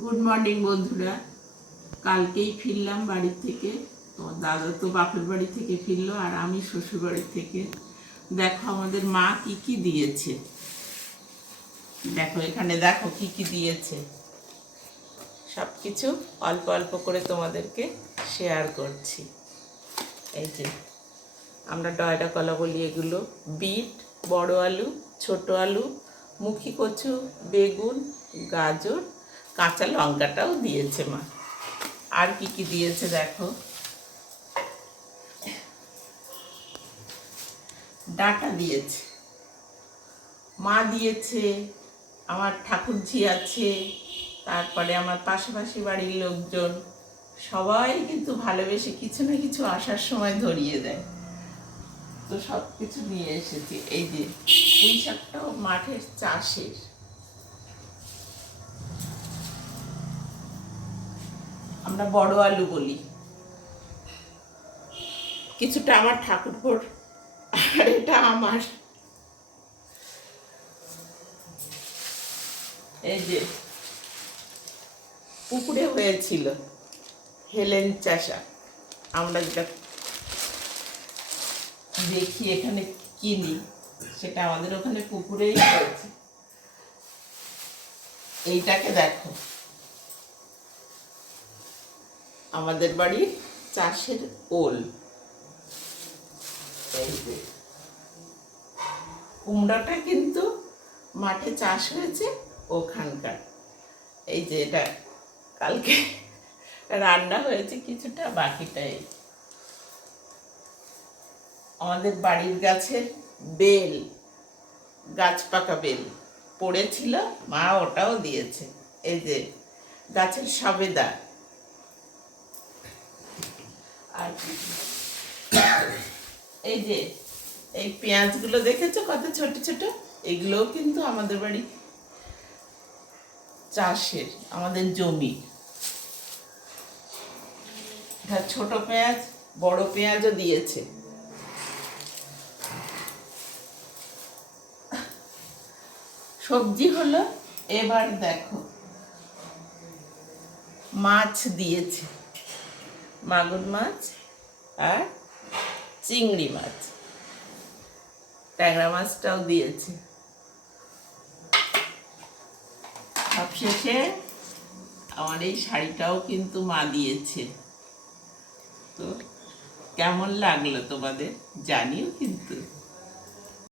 Good morning বন্ধুরা। কালকেই ফিরলাম বাড়ি থেকে। তোমার দাদা তো বাপের বাড়ি থেকে ফিরলো আর আমি শ্বশুর বাড়ি থেকে। দেখো আমাদের মা কি কি দিয়েছে। দেখো এখানে দেখো কি কি দিয়েছে। সব কিছু অল্প অল্প করে তোমাদেরকে শেয়ার করছি। এই যে আমরা ডয়রা কলা বলি এগুলো, বিট, বড় আলু, ছোট আলু, মুখি কচু, বেগুন, গাজর, কাঁচা লঙ্কাটাও দিয়েছে মা। আর কি কি দিয়েছে দেখো, ডাটা দিয়েছে, মা দিয়েছে, আমার ঠাকুরঝি আছে, তারপরে আমার পাশাপাশি বাড়ির লোকজন সবাই কিন্তু ভালোবেসে কিছু না কিছু আসার সময় ধরিয়ে দেয়। তো সব কিছু নিয়ে এসেছি। এই যে পুঁই শাকটাও মাঠের চাষের, আমরা বড় আলু বলি। কিছুটা আমার ঠাকুরপোর আর এটা আমার। এই যে পুকুরে হয়েছিল হেলেন চাষা, আমরা যেটা দেখি এখানে কিনি সেটা আমাদের ওখানে পুকুরেই হয়েছে। এইটাকে দেখো, আমাদের বাড়ির চাষের ওল। এই যে কুমড়াটা কিন্তু মাঠে চাষ হয়েছে ওখানকার। এই যে এটা কালকে রান্না হয়েছে কিছুটা, বাকিটাই আমাদের বাড়ির গাছের বেল, গাছ পাকা বেল পড়েছিল, মা ওটাও দিয়েছে। এই যে গাছের সবেদা। আর এই যে এই পেঁয়াজগুলো দেখেছো কত ছোট ছোট, এগুলোও কিন্তু আমাদের বাড়ি চাষের, আমাদের জমি। ছোট পেঁয়াজ, বড় পেঁয়াজও দিয়েছে। সবজি হলো, এবার দেখো মাছ দিয়েছে, মাগুর মাছ আর চিংড়ি মাছ, ট্যাংরা মাছটাও দিয়েছে। সবশেষে আমার এই শাড়িটাও কিন্তু মা দিয়েছে। তো কেমন লাগলো তোমাদের জানিও কিন্তু।